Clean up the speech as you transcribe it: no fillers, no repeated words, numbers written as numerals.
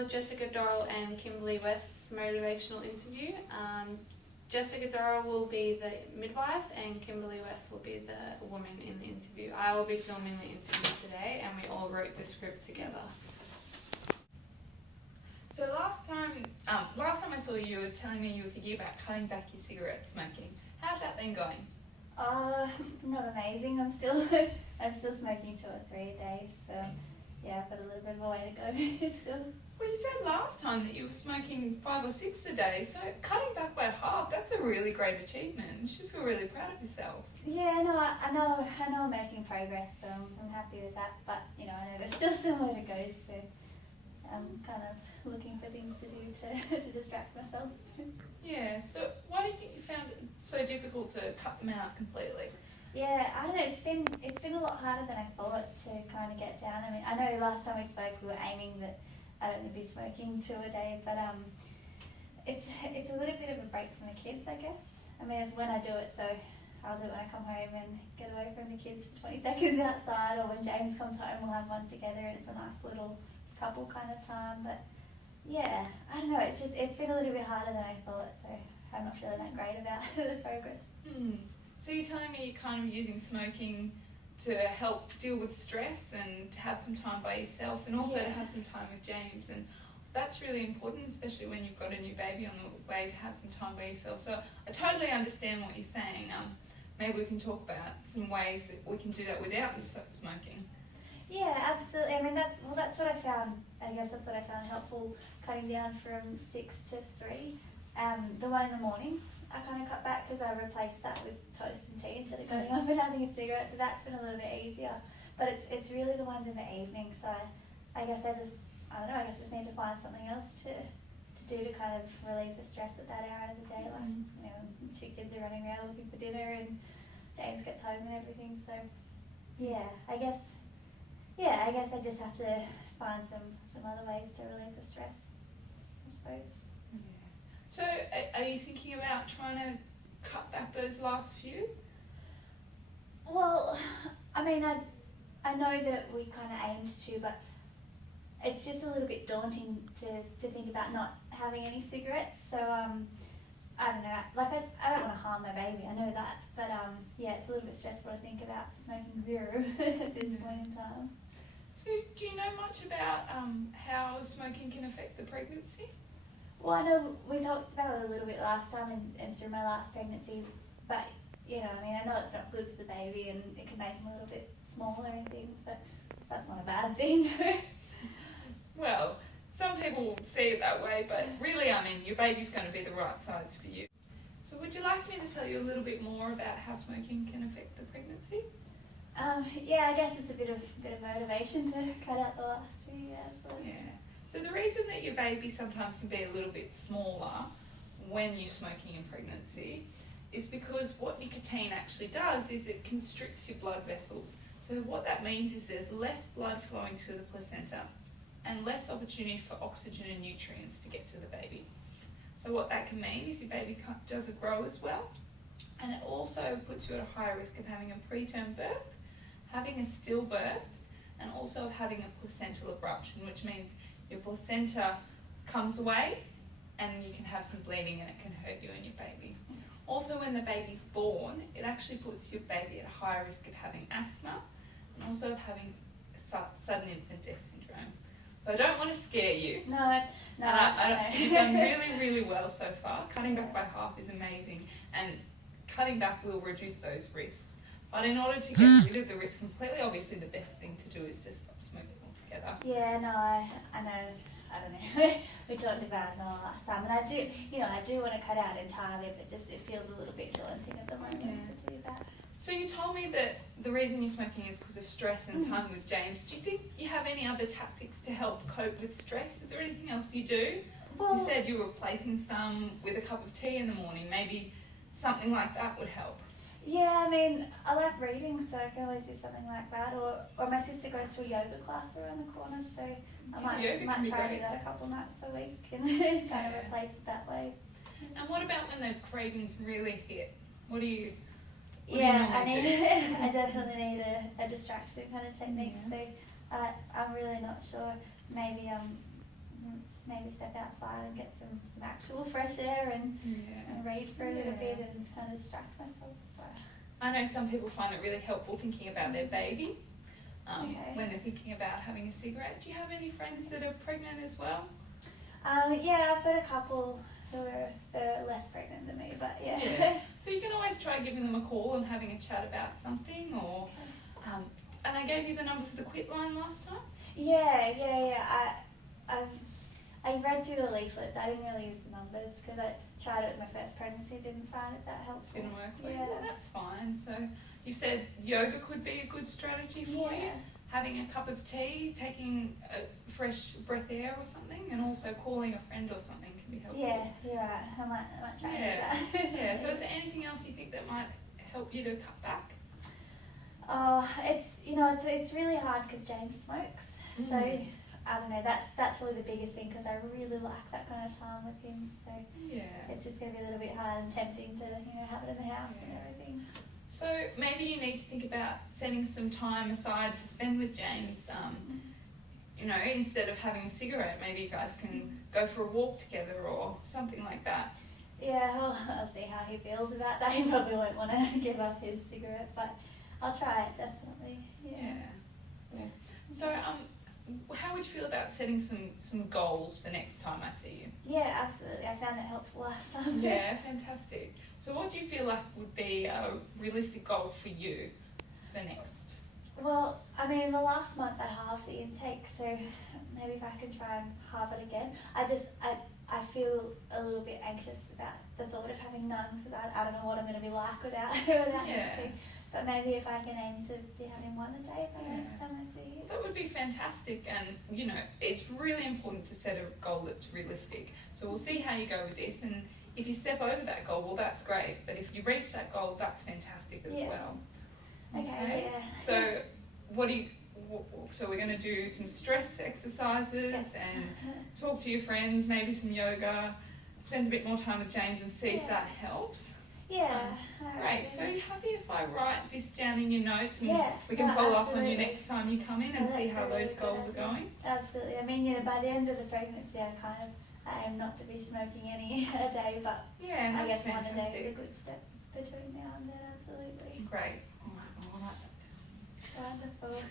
for Jessica Dorrell and Kimberly West's motivational interview. Jessica Dorrell will be the midwife and Kimberly West will be the woman in the interview. I will be filming the interview today and we all wrote the script together. So last time I saw you, you were telling me you were thinking about cutting back your cigarette smoking. How's that been going? Not amazing. I'm still smoking 2 or 3 a day, so yeah, I've got a little bit of a way to go still. Well, you said last time that you were smoking 5 or 6 a day, so cutting back by half, that's a really great achievement. You should feel really proud of yourself. Yeah, no, I know I'm making progress, so I'm happy with that, but I know there's still some way to go, so I'm kind of looking for things to do to distract myself. Yeah, so why do you think you found it so difficult to cut them out completely? Yeah, I don't know, it's been a lot harder than I thought to kind of get down. I mean, I know last time we spoke we were aiming that I don't be smoking 2 a day, but it's a little bit of a break from the kids, I guess. I mean, it's when I do it, so I'll do it when I come home and get away from the kids for 20 seconds outside, or when James comes home we'll have one together and it's a nice little couple kind of time. But yeah, I don't know, it's been a little bit harder than I thought, so I'm not feeling that great about the progress. So you're telling me you're kind of using smoking to help deal with stress and to have some time by yourself and also to have some time with James, and that's really important, especially when you've got a new baby on the way, to have some time by yourself. So I totally understand what you're saying. Maybe we can talk about some ways that we can do that without this smoking. Yeah, absolutely. I mean, that's what I found. I guess that's what I found helpful, cutting down from 6 to 3. The one in the morning, I kind of cut back because I replaced that with toast and tea instead of going up and having a cigarette, so that's been a little bit easier. But it's really the ones in the evening, so I guess I just need to find something else to do to kind of relieve the stress at that hour of the day. Like, when 2 kids are running around looking for dinner and James gets home and everything, so I guess I just have to find some other ways to relieve the stress, I suppose. So are you thinking about trying to cut back those last few? Well, I mean, I know that we kind of aimed to, but it's just a little bit daunting to think about not having any cigarettes. So I don't know, like I don't want to harm my baby, I know that, but it's a little bit stressful to think about smoking 0 at this point in time. So do you know much about how smoking can affect the pregnancy? Well, I know we talked about it a little bit last time and through my last pregnancies, but I mean, I know it's not good for the baby and it can make him a little bit smaller and things, but that's not a bad thing. Well, some people see it that way, but really, I mean, your baby's going to be the right size for you. So would you like me to tell you a little bit more about how smoking can affect the pregnancy? I guess it's a bit of motivation to cut out the last 2, absolutely. Yeah. So the reason that your baby sometimes can be a little bit smaller when you're smoking in pregnancy is because what nicotine actually does is it constricts your blood vessels. So what that means is there's less blood flowing to the placenta and less opportunity for oxygen and nutrients to get to the baby. So what that can mean is your baby doesn't grow as well, and it also puts you at a higher risk of having a preterm birth, having a stillbirth, and also of having a placental abruption, which means your placenta comes away and you can have some bleeding and it can hurt you and your baby. Also, when the baby's born, it actually puts your baby at a higher risk of having asthma and also of having sudden infant death syndrome. So I don't want to scare you. No. You've done really, really well so far. Cutting back by half is amazing, and cutting back will reduce those risks. But in order to get rid of the risk completely, obviously the best thing to do is to stop smoking altogether. Yeah, no, I know. I don't know. We talked about it last time, and I do want to cut out entirely, but it feels a little bit daunting at the moment to do that. So you told me that the reason you're smoking is because of stress and time with James. Do you think you have any other tactics to help cope with stress? Is there anything else you do? Well, you said you were replacing some with a cup of tea in the morning. Maybe something like that would help. Yeah, I mean, I like reading, so I can always do something like that. Or my sister goes to a yoga class around the corner, so I might try to do that a couple nights a week and kind of replace it that way. And what about when those cravings really hit? What do you do? I definitely need a distraction kind of technique, so I'm really not sure. Maybe maybe step outside and get some actual fresh air and read for a little bit and kind of distract myself. But I know some people find it really helpful thinking about their baby when they're thinking about having a cigarette. Do you have any friends that are pregnant as well? Yeah, I've got a couple who are less pregnant than me, but yeah. So you can always try giving them a call and having a chat about something, or and I gave you the number for the quit line last time. Yeah. I read through the leaflets. I didn't really use the numbers because I tried it with my first pregnancy. Didn't find it that helpful. Didn't work for you. Yeah. Well, that's fine. So you said yoga could be a good strategy for you. Having a cup of tea, taking a fresh breath air or something, and also calling a friend or something can be helpful. Yeah, you're right. I might try to do that. Yeah. So is there anything else you think that might help you to cut back? Oh, it's really hard because James smokes. So I don't know. That's probably the biggest thing because I really like that kind of time with him. So it's just going to be a little bit hard and tempting to have it in the house and everything. So maybe you need to think about setting some time aside to spend with James. Instead of having a cigarette, maybe you guys can go for a walk together or something like that. Yeah, I'll see how he feels about that. He probably won't want to give up his cigarette, but I'll try it definitely. Yeah. So how would you feel about setting some goals for next time I see you? Yeah, absolutely. I found it helpful last time. Yeah, fantastic. So what do you feel like would be a realistic goal for you for next? Well, I mean, the last month I halved the intake, so maybe if I can try and halve it again. I feel a little bit anxious about the thought of having none because I don't know what I'm going to be like without nicotine. But maybe if I can aim to be having one a day by the next time I see you. That would be fantastic, and it's really important to set a goal that's realistic. So we'll see how you go with this, and if you step over that goal, well, that's great. But if you reach that goal, that's fantastic as well. Okay. So so we're going to do some stress exercises and talk to your friends, maybe some yoga, spend a bit more time with James and see if that helps. Yeah. Great. So are you happy if I write this down in your notes and we can absolutely. follow up on you next time you come in and see how those goals are going? Absolutely. I mean, by the end of the pregnancy, I aim not to be smoking any a day, but I guess fantastic. one a day is a good step between now and then. Absolutely. Great. All right, I'll write that down. Wonderful.